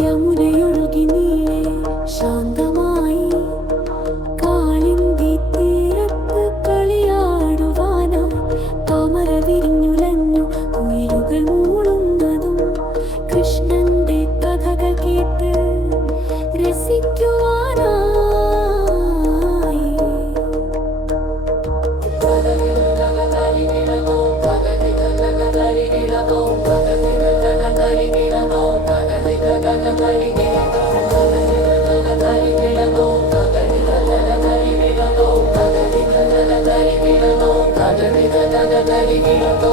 Yamune. Bienvenido a.